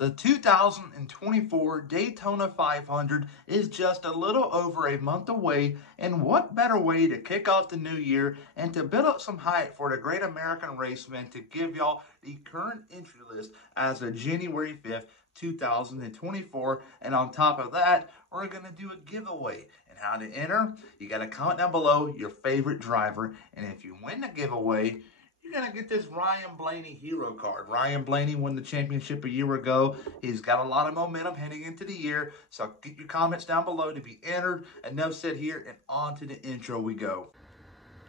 The 2024 Daytona 500 is just a little over a month away, and what better way to kick off the new year and to build up some hype for the great American raceman to give y'all the current entry list as of January 5th, 2024. And on top of that, we're going to do a giveaway. And how to enter, you got to comment down below your favorite driver, and if you win the giveaway, you're going to get this Ryan Blaney hero card. Ryan Blaney won the championship a year ago. He's got a lot of momentum heading into the year. So get your comments down below to be entered. Enough said here, and on to the intro we go.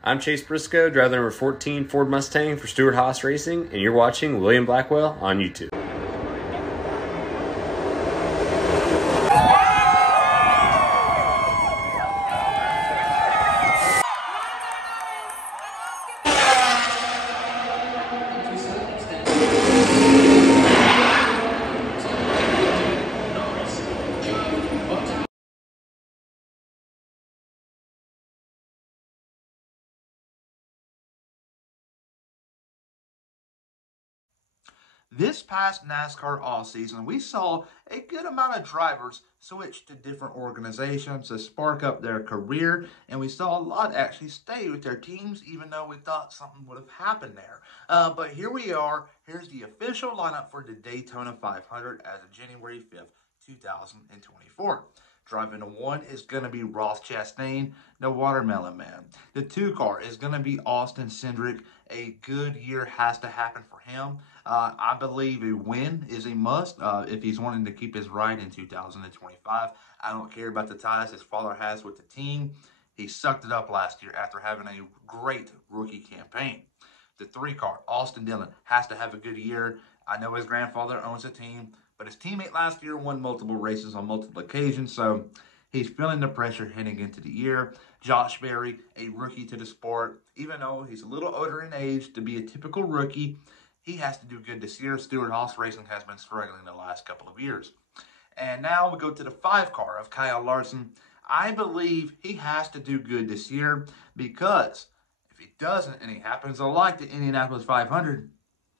I'm Chase Briscoe, driver number 14 Ford Mustang for Stewart Haas Racing, and you're watching William Blackwell on YouTube. This past NASCAR offseason, we saw a good amount of drivers switch to different organizations to spark up their career, and we saw a lot actually stay with their teams, even though we thought something would have happened there. But here we are. Here's the official lineup for the Daytona 500 as of January 5th, 2024. Driving the 1 is going to be Ross Chastain, the Watermelon Man. The 2 car is going to be Austin Cindric. A good year has to happen for him. I believe a win is a must if he's wanting to keep his ride in 2025. I don't care about the ties his father has with the team. He sucked it up last year after having a great rookie campaign. The 3 car, Austin Dillon, has to have a good year. I know his grandfather owns a team, but his teammate last year won multiple races on multiple occasions, so he's feeling the pressure heading into the year. Josh Berry, a rookie to the sport. Even though he's a little older in age to be a typical rookie, he has to do good this year. Stewart Haas Racing has been struggling the last couple of years. And now we go to the 5 car of Kyle Larson. I believe he has to do good this year, because if he doesn't and he happens to like the Indianapolis 500,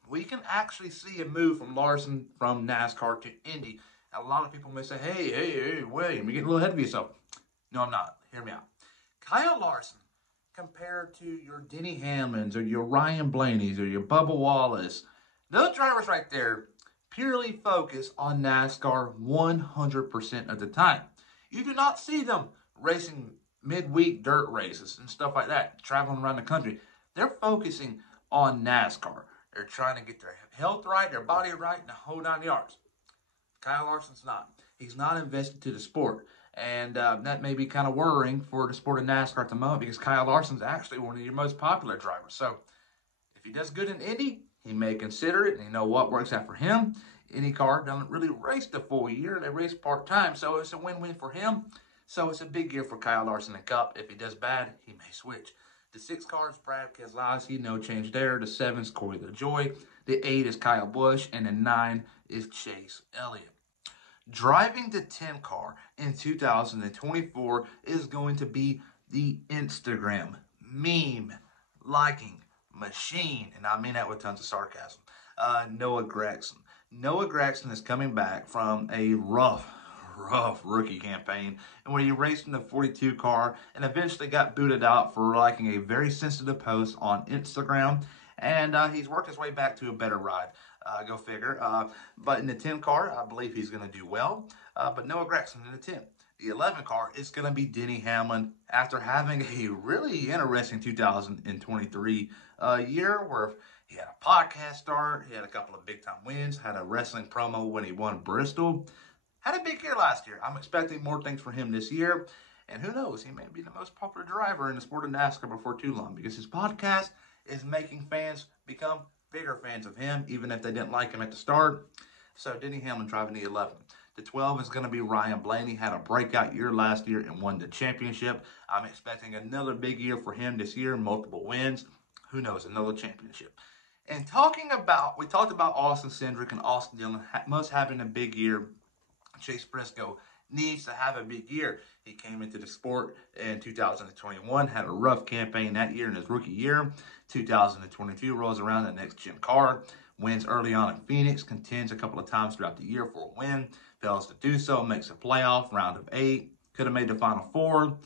we can actually see a move from Larson from NASCAR to Indy. A lot of people may say, hey, William, you're getting a little ahead of yourself. No, I'm not. Hear me out. Kyle Larson, compared to your Denny Hamlins or your Ryan Blaney's or your Bubba Wallace, those drivers right there purely focus on NASCAR 100% of the time. You do not see them racing midweek dirt races and stuff like that, traveling around the country. They're focusing on NASCAR. They're trying to get their health right, their body right, and the whole 9 yards. Kyle Larson's not. He's not invested to the sport. And that may be kind of worrying for the sport of NASCAR at the moment, because Kyle Larson's actually one of your most popular drivers. So if he does good in Indy, he may consider it. And you know what works out for him? IndyCar doesn't really race the full year. They race part-time. So it's a win-win for him. So it's a big year for Kyle Larson in Cup. If he does bad, he may switch. The 6 car is Brad Keselowski, no change there. The 7 is Corey LaJoie. The 8 is Kyle Busch. And the 9 is Chase Elliott. Driving the 10 car in 2024 is going to be the Instagram meme liking machine. And I mean that with tons of sarcasm. Noah Gragson. Noah Gragson is coming back from a rough rookie campaign, and where he raced in the 42 car and eventually got booted out for liking a very sensitive post on Instagram. And he's worked his way back to a better ride. Go figure. But in the 10 car, I believe he's going to do well. But Noah Gragson in the 10. The 11 car is going to be Denny Hamlin, after having a really interesting 2023 year where he had a podcast start, he had a couple of big-time wins, had a wrestling promo when he won Bristol. Had a big year last year. I'm expecting more things from him this year. And who knows, he may be the most popular driver in the sport of NASCAR before too long, because his podcast is making fans become bigger fans of him, even if they didn't like him at the start. So Denny Hamlin driving the 11. The 12 is going to be Ryan Blaney. Had a breakout year last year and won the championship. I'm expecting another big year for him this year, multiple wins. Who knows, another championship. And we talked about Austin Cindric and Austin Dillon most having a big year. Chase Briscoe needs to have a big year. He came into the sport in 2021, had a rough campaign that year in his rookie year. 2022 rolls around, the next gen car, Wins early on in Phoenix, contends a couple of times throughout the year for a win, fails to do so, makes a playoff, round of 8, could have made the Final Four.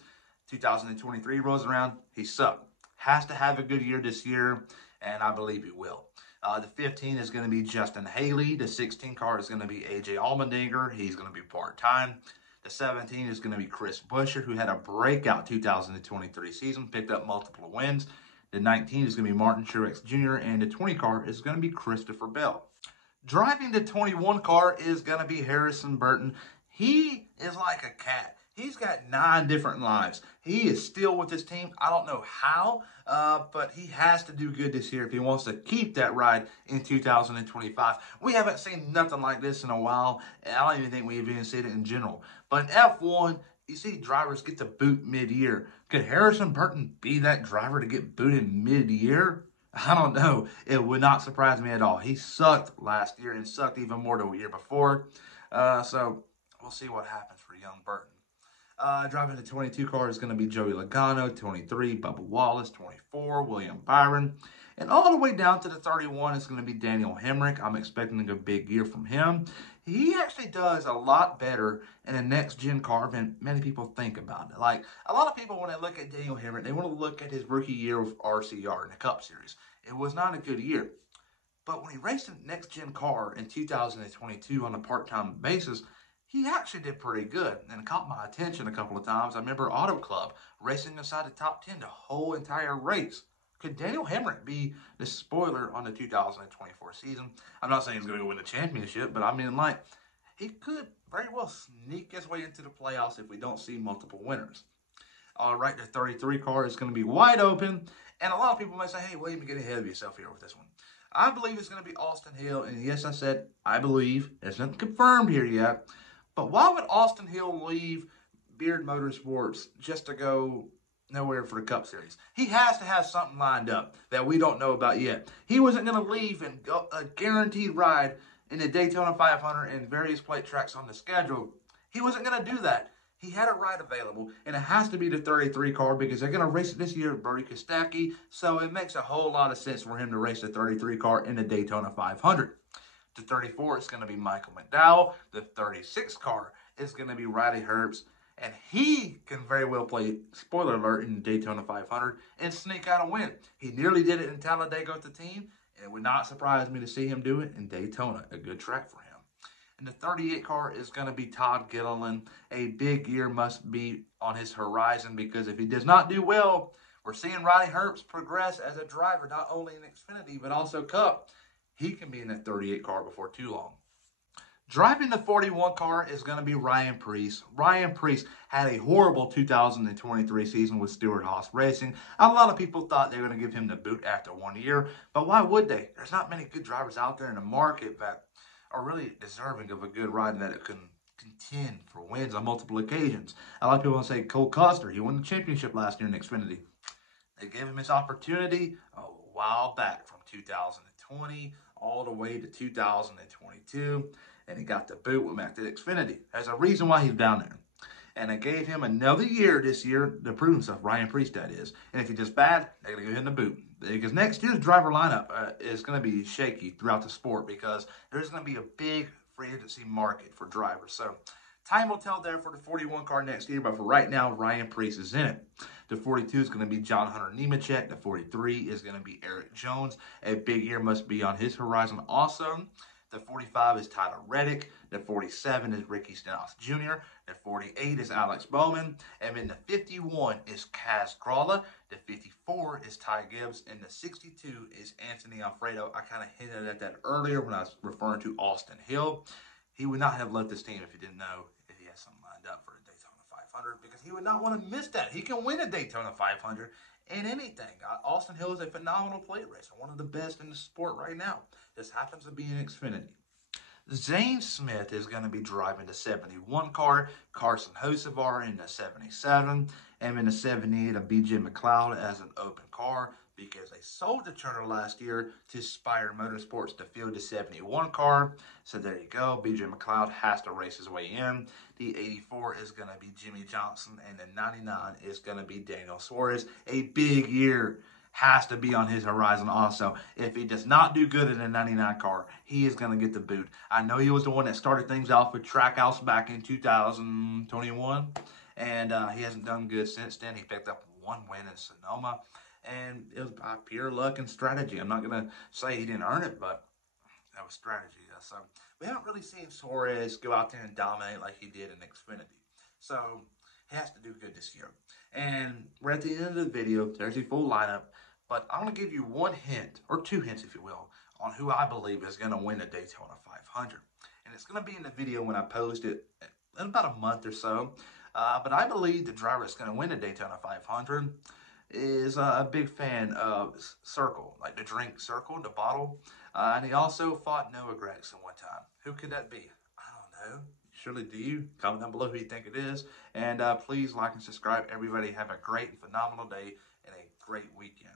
2023 rolls around, he sucked. Has to have a good year this year, and I believe he will. The 15 is going to be Justin Haley. The 16 car is going to be AJ Allmendinger. He's going to be part-time. The 17 is going to be Chris Buescher, who had a breakout 2023 season, picked up multiple wins. The 19 is going to be Martin Truex Jr., and the 20 car is going to be Christopher Bell. Driving the 21 car is going to be Harrison Burton. He is like a cat. He's got 9 different lives. He is still with his team. I don't know how, but he has to do good this year if he wants to keep that ride in 2025. We haven't seen nothing like this in a while, and I don't even think we've even seen it in general. But in F1, you see drivers get to boot mid-year. Could Harrison Burton be that driver to get booted mid-year? I don't know. It would not surprise me at all. He sucked last year and sucked even more the year before. So we'll see what happens for young Burton. Driving the 22 car is going to be Joey Logano, 23, Bubba Wallace, 24, William Byron. And all the way down to the 31 is going to be Daniel Hemrick. I'm expecting a big year from him. He actually does a lot better in a next-gen car than many people think about it. Like, a lot of people, when they look at Daniel Hemrick, they want to look at his rookie year with RCR in the Cup Series. It was not a good year. But when he raced a next-gen car in 2022 on a part-time basis, he actually did pretty good and caught my attention a couple of times. I remember Auto Club racing inside the top 10 the whole entire race. Could Daniel Hemrick be the spoiler on the 2024 season? I'm not saying he's going to win the championship, but I mean, like, he could very well sneak his way into the playoffs if we don't see multiple winners. All right, the 33 car is going to be wide open, and a lot of people may say, hey, William, you're getting ahead of yourself here with this one. I believe it's going to be Austin Hill, and yes, I said I believe. There's nothing confirmed here yet. But why would Austin Hill leave Beard Motorsports just to go nowhere for the Cup Series? He has to have something lined up that we don't know about yet. He wasn't going to leave and go a guaranteed ride in the Daytona 500 and various plate tracks on the schedule. He wasn't going to do that. He had a ride available, and it has to be the 33 car because they're going to race it this year at Brody Kostecki, so it makes a whole lot of sense for him to race the 33 car in the Daytona 500. The 34 is going to be Michael McDowell. The 36 car is going to be Riley Herbst. And he can very well play, spoiler alert, in the Daytona 500 and sneak out a win. He nearly did it in Talladega with the team, and it would not surprise me to see him do it in Daytona, a good track for him. And the 38 car is going to be Todd Gilliland. A big year must be on his horizon because if he does not do well, we're seeing Riley Herbst progress as a driver, not only in Xfinity, but also Cup. He can be in that 38 car before too long. Driving the 41 car is going to be Ryan Preece. Ryan Preece had a horrible 2023 season with Stewart-Haas Racing. A lot of people thought they were going to give him the boot after 1 year, but why would they? There's not many good drivers out there in the market that are really deserving of a good ride and that it can contend for wins on multiple occasions. A lot of people want to say Cole Custer. He won the championship last year in Xfinity. They gave him his opportunity a while back from 2020 all the way to 2022. And he got the boot with Mac to Xfinity. There's a reason why he's down there. And they gave him another year this year to prove himself. Ryan Preece, that is. And if he does bad, they're going to give him the boot. Because next year's driver lineup is going to be shaky throughout the sport because there's going to be a big free agency market for drivers. So time will tell there for the 41 car next year. But for right now, Ryan Preece is in it. The 42 is going to be John Hunter Nemechek. The 43 is going to be Eric Jones. A big year must be on his horizon also. The 45 is Tyler Reddick. The 47 is Ricky Stenhouse Jr. The 48 is Alex Bowman. And then the 51 is Kaz Gralla. The 54 is Ty Gibbs. And the 62 is Anthony Alfredo. I kind of hinted at that earlier when I was referring to Austin Hill. He would not have left this team if he didn't know if he had something lined up for the Daytona 500 because he would not want to miss that. He can win a Daytona 500 in anything. Austin Hill is a phenomenal plate racer, one of the best in the sport right now. This happens to be in Xfinity. Zane Smith is going to be driving the 71 car, Carson Hocevar in the 77, and in the 78, a BJ McLeod as an open car because they sold the Turner last year to Spire Motorsports to field the 71 car. So there you go. BJ McLeod has to race his way in. The 84 is going to be Jimmy Johnson, and the 99 is going to be Daniel Suarez. A big year has to be on his horizon also. If he does not do good in a 99 car, he is going to get the boot. I know he was the one that started things off with Trackhouse back in 2021, and he hasn't done good since then. He picked up one win in Sonoma, and it was by pure luck and strategy. I'm not going to say he didn't earn it, but that was strategy. So we haven't really seen Suarez go out there and dominate like he did in Xfinity. So he has to do good this year. And we're at the end of the video. There's the full lineup. But I'm going to give you one hint, or two hints if you will, on who I believe is going to win the Daytona 500. And it's going to be in the video when I post it in about a month or so. But I believe the driver that's going to win the Daytona 500 is a big fan of Circle, like the drink Circle, the bottle. And he also fought Noah Gragson one time. Who could that be? I don't know. Surely do you? Comment down below who you think it is. And please like and subscribe. Everybody have a great and phenomenal day and a great weekend.